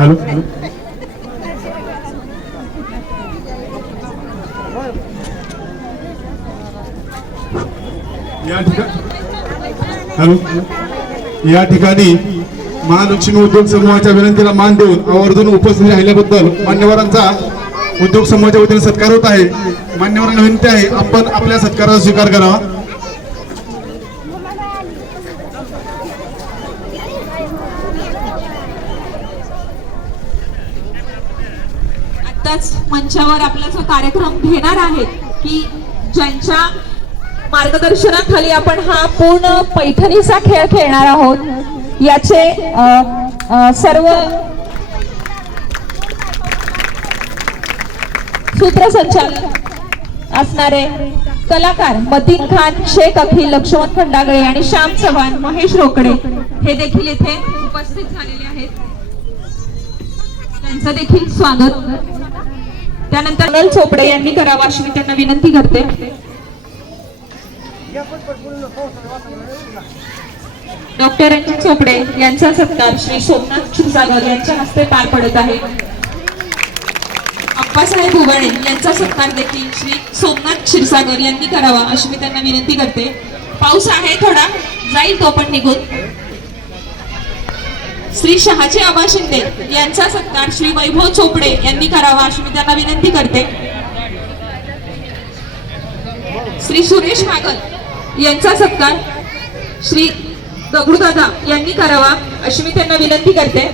Hello? या ठिकाणी hello? या ठिकाणी महालक्ष्मी उद्योग समूहाच्या विनंतीला मान देऊन आवर्जून उपस्थित राहिल्याबद्दल मान्यवरांचा उद्योग समूहाच्या वतीने सत्कार होत आहे. मान्यवरांना विनंती आहे आपण आपल्या सत्काराचा स्वीकार करावा आताच मंचावर आपला जो कार्यक्रम घेणार आहे की ज्यांच्या मार्गदर्शनाखाली आपण हा पूर्ण पैठणीचा खेळ खेळणार आहोत याचे सर्व सूत्रसंचालक असणारे कलाकार मतीन खान शेख अखिल लक्ष्मण खंडागळे आणि श्याम चव्हाण महेश रोकडे हे देखील इथे उपस्थित झालेले आहेत. त्यांचं देखील स्वागत. त्यानंतर अनल चोपडे यांनी करावा अशी मी त्यांना विनंती करते. डॉक्टर रंजन चोपडे यांचा सत्कार श्री सोमनाथ क्षीरसागर यांच्या हस्ते पार पडत आहे. अप्पासाहेब उबाळे यांचा सत्कार देखील श्री सोमनाथ क्षीरसागर यांनी करावा अशी मी त्यांना विनंती करते. पाऊस आहे थोडा जाईल तो पण निघून. श्री शहाजी आबा शिंदे यांचा सत्कार श्री वैभव चोपडे यांनी करावा अशी मी त्यांना विनंती करते. श्री सुरेश मागल यांचा सत्कार श्री दगडूदादा यांनी करावा अशी मी त्यांना विनंती करते.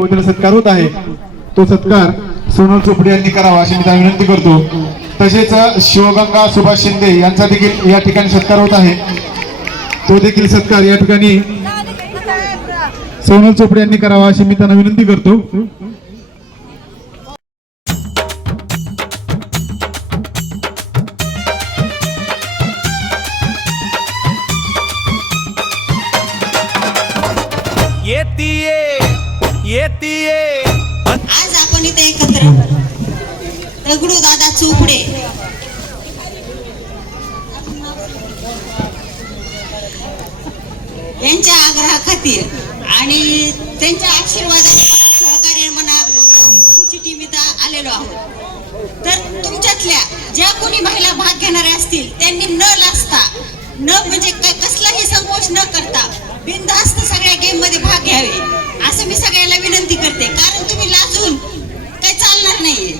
वतीने सत्कार होत आहे. तो सत्कार सोनल चोपडे यांनी करावा अशी मी त्या विनंती करतो. तसेच शिवगंगा सुभाष शिंदे यांचा देखील या ठिकाणी सत्कार होत आहे. तो देखील सत्कार या ठिकाणी सोनल चोपडे यांनी करावा अशी मी त्यांना विनंती करतो. येतीये येतीये. आज आपण इथे एकत्र दगडू दादा चोपडे. यांच्या आग्रहाखातीर आणि त्यांच्या आशीर्वादाने म्हणा सहकार्य म्हणा आमची टीम इथं आलेलो आहोत. तर तुमच्यातल्या ज्या कोणी महिला भाग घेणाऱ्या असतील त्यांनी न लाजता न म्हणजे काय कसलाही संकोच न करता बिनधास्त सगळ्या गेममध्ये भाग घ्यावे. असं मी सगळ्याला विनंती करते. कारण तुम्ही लाजून काही चालणार नाहीये.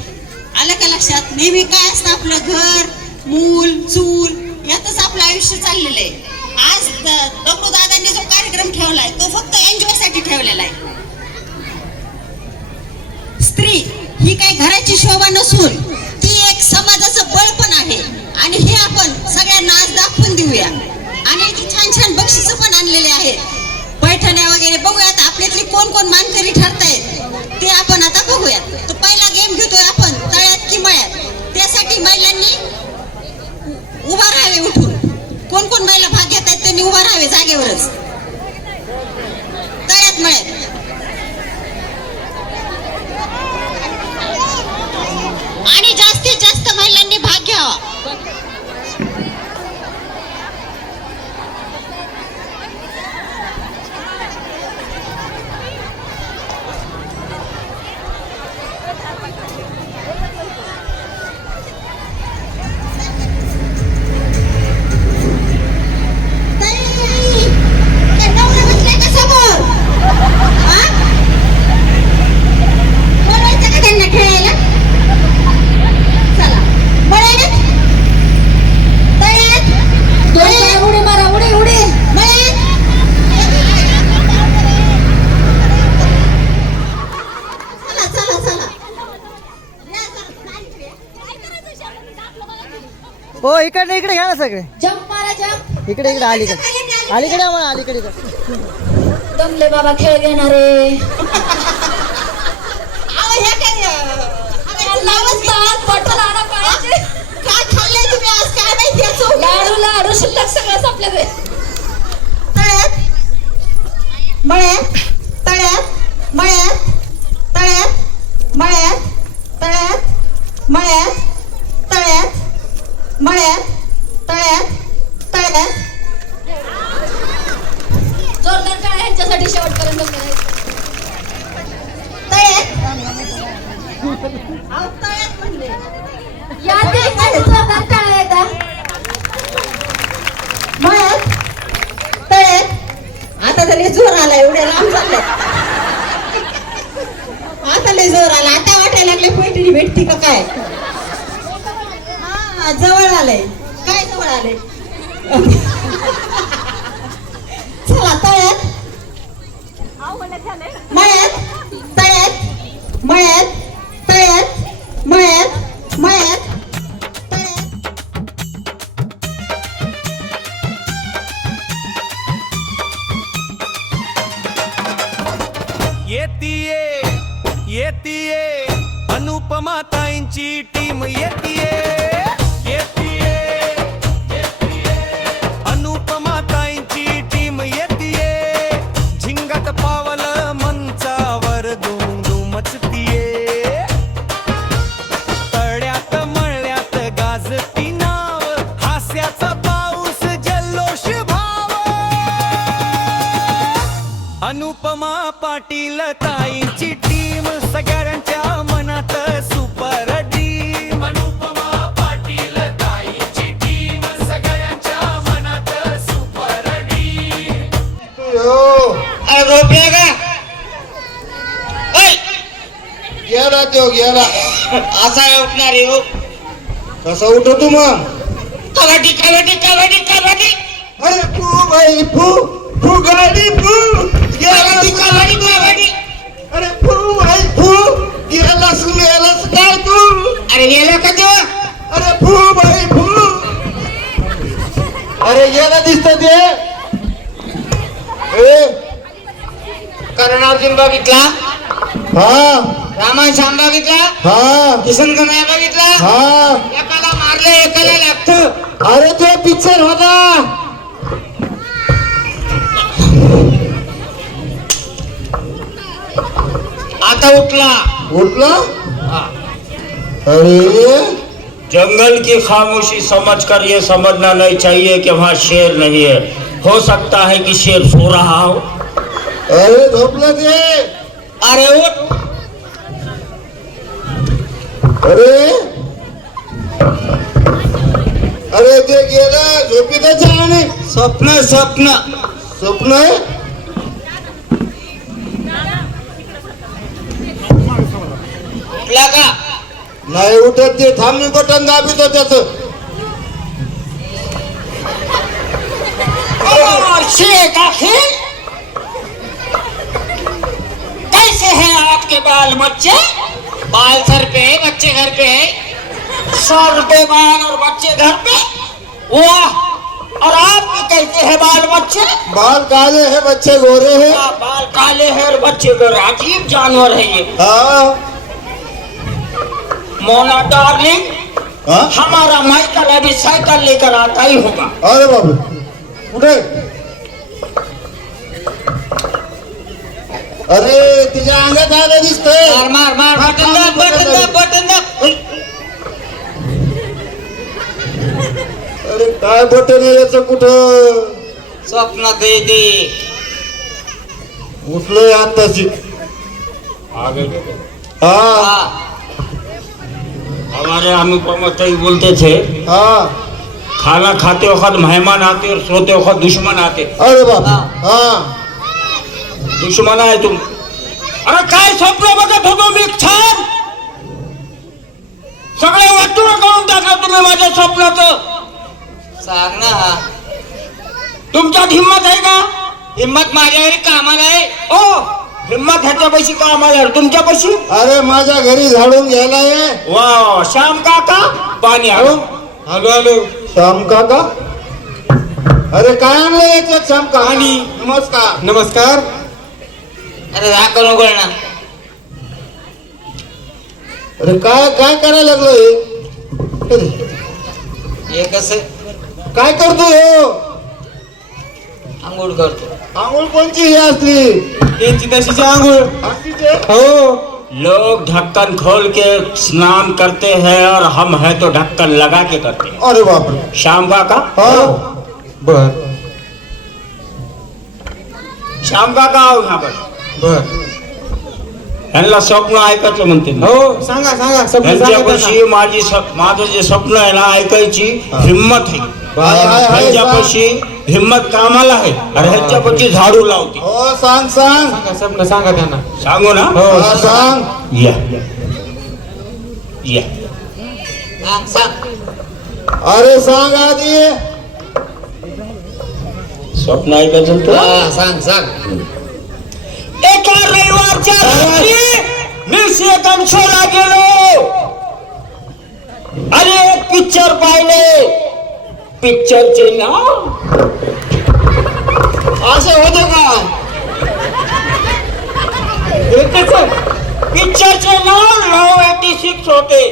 आलं का लक्षात? नेहमी काय असतं आपलं घर मूल चूल यातच आपलं आयुष्य चाललेलं आहे. आज दगडू दादांनी जो कार्यक्रम ठेवलाय तो फक्त एन्जॉयसाठी ठेवलेला आहे. स्त्री ही काही घराची शोभा नसून ती एक समाजाचं बळ पण आहे. आणि हे आपण सगळ्यांना आज दाखवून देऊया. आणि ती छान छान बक्षीस पण आणलेले आहेत. पैठण्या वगैरे बघूयात आपल्यातली कोण कोण मानकरी ठरतायत ते आपण आता बघूयात. तो पहिला गेम घेतोय आपण तळ्यात की मळ्यात? त्यासाठी महिलांनी उभा राहावे उठून. कोण कोण महिला भाग घेत आहेत त्यांनी उभा राहावे जागेवरच. तळ्यात मळ्यात. हो इकडे इकडे घ्या ना सगळे. जंप मारा जंप इकडे इकडे अलीकडे. अलीकडे या म्हणा अलीकडे. दमले बाबा खेळ घेणारे. हे लाडू लाडू शिल्लक सगळं तळ्यात. मळ्यात. तळ्यात. मळ्यात. तळ्यात. मळ्यात. तळ्यात. मळ्यात. मळ्यात तळ्यात तळ्यात जोरदार टाळ्या ह्यांच्यासाठी शेवटपर्यंत करायचं. तळ्यात अहो, तळ्यात म्हणले या देशात जोरदार टाळ्या येतात मळ्यात तळ्यात आता तर लय जोर आला एवढे लांब चालले आता लय जोर आला आता वाटायला लागले पैठणी भेटती का काय हा जवळ आलंय काय जवळ आलंय चला तळ्यात मळ्यात तळ्यात पाटील ताईंची टीम सगळ्यांच्या मनात सुपर टीम अनुपमा पाटील ताईंची टीम सगळ्यांच्या मनात सुपर टीम अरे झोपला का ऐ! गेला तो गेला असा उठणार आहे हो. कसा उठतो मग? कबड्डी कबड्डी कबड्डी कबड्डी. अरे फू भाई फू फू गाडी फू. अरे फू भाई फू काय तू अरे गेला का अरे फू भाई फू अरे गेला दिसत ते ए करण अर्जुन बघितला हा रामायण श्याम बघितला हा किशन कन्हैया बघितला हा एकाला मारले एकाला लागत अरे तो पिक्चर होता आता उठला. उठला? अरे. जंगल की खामोशी समझकर ये समझना नहीं चाहिए कि वहाँ शेर नहीं है। हो सकता है कि शेर सो रहा हो। अरे झोपलं ते अरे उठ। अरे। अरे ते गेलं झोपीतच आणि स्वप्न स्वप्न स्वप्न आहे उठला का? नाही उठत ते थांब मी बटन दाबितो त्याच कैसे हैं आपके बाल बच्चे? बाल सर पे है बच्चे घर पे है। सर पे बाल और बच्चे घर पे? वाह! और आपके कैसे हैं बाल बच्चे? बाल काले है बच्चे गोरे हैं। आ, बाल काले हैं और बच्चे को अजीब जानवर है ये। हाँ। मोना डार्लिंग हाँ? हमारा माइकल अभी साइकिल लेकर आता ही होगा। अरे बाबू कुठे अरे तिच्या अंगात आलं दिसतंय। मार मार मार बटन दाब बटन दाब बटन दाब। अरे काय बटन आहे याचं कुठं? स्वप्न दे दे। उठलोय आताची हा. हाँ। हमारे अनुपमा तई बोलते थे हा। खाना खाते वक्त मेहमान आते और सोते वक्त दुश्मन आते। अरे बाबा हा। दुश्मन आहे तुम। अरे काय स्वप्न बघत होतो मी छान? सगळे वाटून करून टाकलं तुम्ही माझ्या स्वप्नाचं। सांग ना. तुमच्यात हिंमत आहे का? हिंमत माझ्यावरी कामाला आहे. ओ ह्याच्या पैशी कामाला आहे तुमच्या पैशी अरे माझ्या घरी झाडून घ्यायला ये. वा श्याम काका पाणी आणू आलो आलो श्याम काका? अरे काय आणलं याच्यात श्याम काका? आणि? नमस्कार. नमस्कार. अरे दाखव नको ना. अरे काय काय करायला लागलो हे? अरे, हे कसं? काय करतो हो? आंघोळ करतो. आंघोळ कोणची ही असली? त्यांची तशीची आंघोळ? हो. लोग ढक्कन खोल के स्नान करते हैं और हम है तो ढक्कन लगा के करते हैं। अरे बापरे. श्याम काका हा. बर. श्याम काका आहो ह्या बस बर. यांना स्वप्न ऐकायचं म्हणते. हो. सांगा सांगा. स्वप्न सांगा ह्यांच्यापाशी माझी स्व- माझं जे स्वप्न आहे ना ऐकायची हिंमत आहे. हाय, हाय, हाय, ह्यांच्यापाशी हिंमत कामाला आहे. आणि ह्यांच्यापाशी झाडू लावते. हो सांग सांग. स्वप्न सांगा त्यांना. सांगू ना? हा, सांग. या या. सांग. अरे सांग आधी. स्वप्न ऐकायचं तर सांग सांग. एका रविवारच्या रात्री मी सेकंद शोला गेलो. अरे एक पिक्चर पाहिले. पिक्चरचे नाव? असं होतं का? पिक्चरचे नाव नऊ एटी सिक्स होते.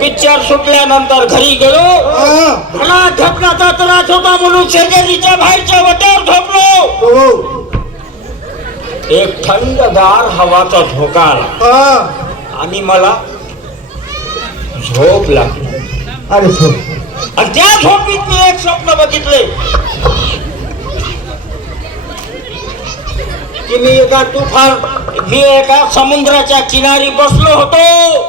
पिक्चर सुटल्यानंतर घरी गेलो. हा, मला झोपण्याचा त्रास होता म्हणून शेजारीच्या बाहेरच्या वट्यावर झोपलो. हो. एक थंडगार हवाचा झोका आला. आणि मला झोप लागली. अरे सो आणि त्या झोपीत मी एक स्वप्न बघितले की मी एका तुफान मी एका समुद्राच्या किनारी बसलो होतो.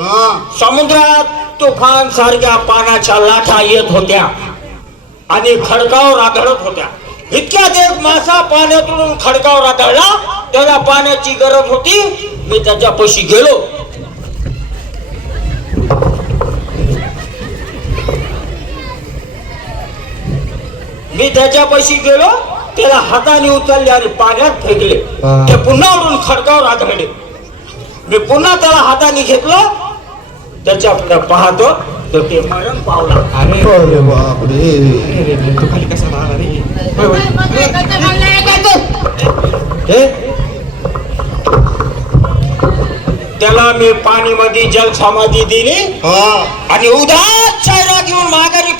हा. समुद्रात तुफान सारख्या पाण्याच्या लाटा येत होत्या आणि खडकावर आदळत होत्या. इतक्यात एक मासा पाण्यातून खडकावर आदळला त्याला पाण्याची गरज होती. मी त्याच्यापाशी गेलो. मी त्याच्यापाशी गेलो त्याला हाताने उचलले आणि पाण्यात फेकले. ते पुन्हा उडून खडकावर आदळले. मी पुन्हा त्याला हाताने घेतलं त्याच्याकडे पाहतो तर ते मरण पावला. अरे बापरे. त्याला मी पाणी मध्ये जल समाधी दिली हा. आणि उदास चेहरा घेऊन माघारी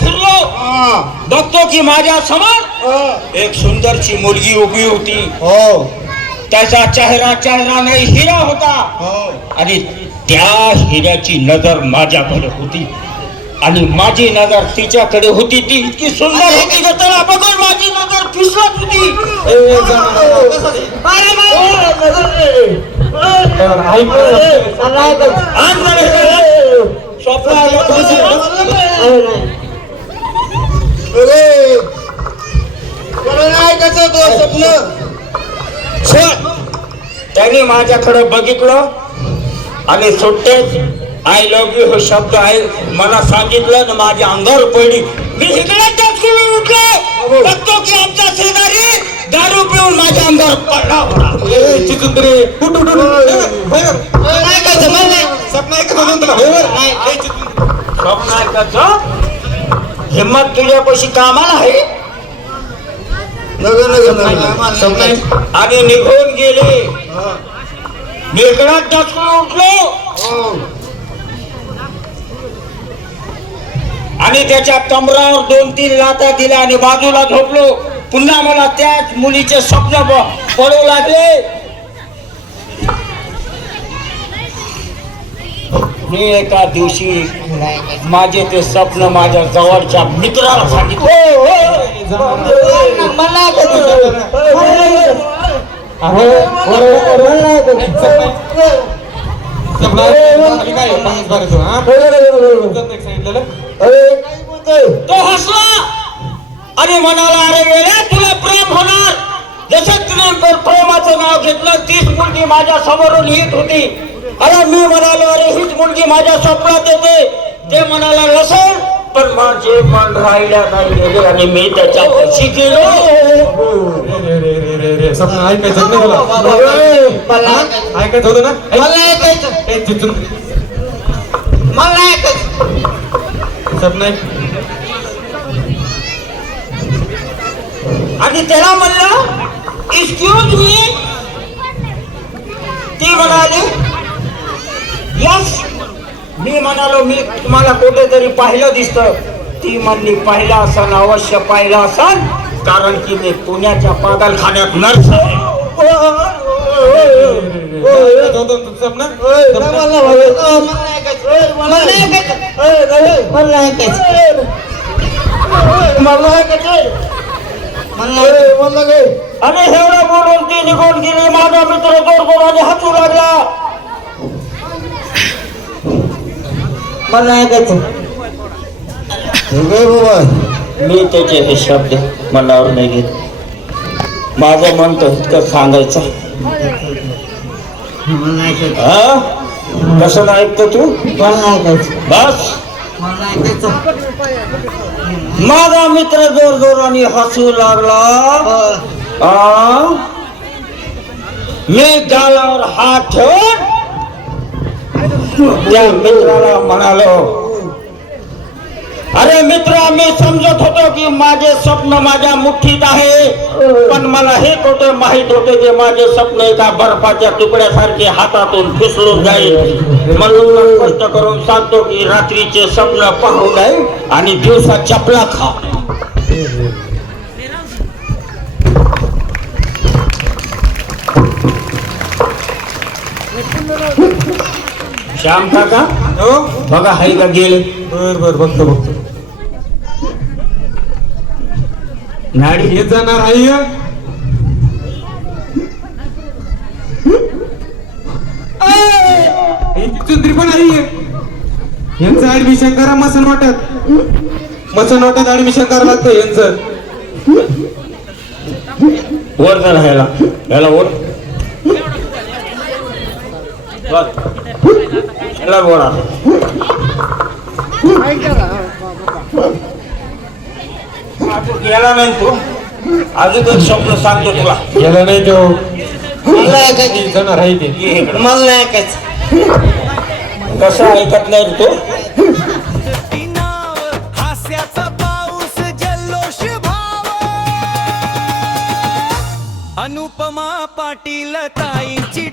बघतो की माझ्यासमोर. एक सुंदरची मुलगी उभी होती. हो. त्याचा चेहरा चेहरा नाही हिरा होता. हो. आणि त्या हिऱ्याची नजर माझ्याकडे होती. आणि माझी नजर तिच्याकडे होती. ती इतकी सुंदर होती त्याला बघून माझी नजर फिसलत होती. स्वप्न तो स्वप्न. त्याने माझ्याकडे बघितलं आणि सुट्टेच आय लव्ह यू हे शब्द आहे मला सांगितलं ना माझ्या अंगावर पडली. मी इकडे उठलो बघतो की आमचा शेजारी दारू पिऊन माझ्या अंगावर पडला होता. स्वप्न ऐकायचं? हिम्मत तुझ्यापाशी कामाला आहे? नगर नगर नगर. आणि निघून गेले. इकडे टचकुली उठलो. हो. आणि त्याच्या कमरावर दोन तीन लाता दिल्या आणि बाजूला झोपलो. पुन्हा मला त्याच मुलीचे स्वप्न पडू लागले. मी एका दिवशी माझे ते स्वप्न माझ्या जवळच्या मित्राला सांगितलं. मला तो हसला. आणि म्हणाला अरे वेळे तुला प्रेम होणार. जसं तिने प्र- प्रेमाचं नाव घेतलं तीच मुलगी माझ्या समोरून येत होती. अरे मी म्हणालो अरे हीच मुलगी माझ्या स्वप्नात येते. ते म्हणाला नसेल पण माझे मन राहिल्या नाही गेले आणि मी त्याच्या पशी गेलो. स्वप्न ऐकायचं नाही तुला? मला ऐकायचं होतं ना? मला ऐकायचं. ए, तिथून. मला ऐकायचं. स्वप्न ऐक. आणि त्याला म्हणलं एक्सक्यूज मी ती म्हणाली यस मी म्हणालो मी तुम्हाला कुठेतरी पाहिलं दिसतं. ती म्हणली पाहिलं असन अवश्य पाहिलं असन. कारण की मी पुण्याच्या पागलखान्यात नर्स आहे. अरे एवढं बोलून ती निघून गेली. माझा मित्र जोर जोराने हसू लागला. मला ऐकायचं. मी त्याचे हे शब्द मनावर नाही घेत. माझं मन तर इतकं सांगायचं. हा? कसं नाही ऐकतो तू? बस. माझा मित्र जोर जोराने हसू लागला. आ? मी गालावर हात ठेवून त्या मित्राला म्हणालो अरे मित्र मी समजत होतो की माझे स्वप्न माझ्या मुठीत आहे पण मला हे कुठे माहीत होते की माझे स्वप्न एका बर्फाच्या तुकड्यासारखे हातातून फिसरून जाईल. म्हणून कष्ट स्पष्ट करून सांगतो की रात्रीचे स्वप्न पाहू नये आणि दिवसा चपला खा. श्याम काका? हो बघा हाय का गेले. बर बर बघतो बघतो. नाडी. येत जाणार आई चुंदरी पण आई यांचं ऍडमिशन करा मसन वाटत मसन वाटत ऍडमिशन करावं लागतं यांचं. वर जरा ह्याला ह्याला वर. वर आण. अजून गेला नाही तू. अजून एक स्वप्न सांगतो तुला. गेला नाही तो. ये इकडं. मला नाही ऐकायचं. कसं ऐकत नाही तू ती? नाव हास्याचा पाऊस जल्लोष भाव अनुपमा पाटील ताईंची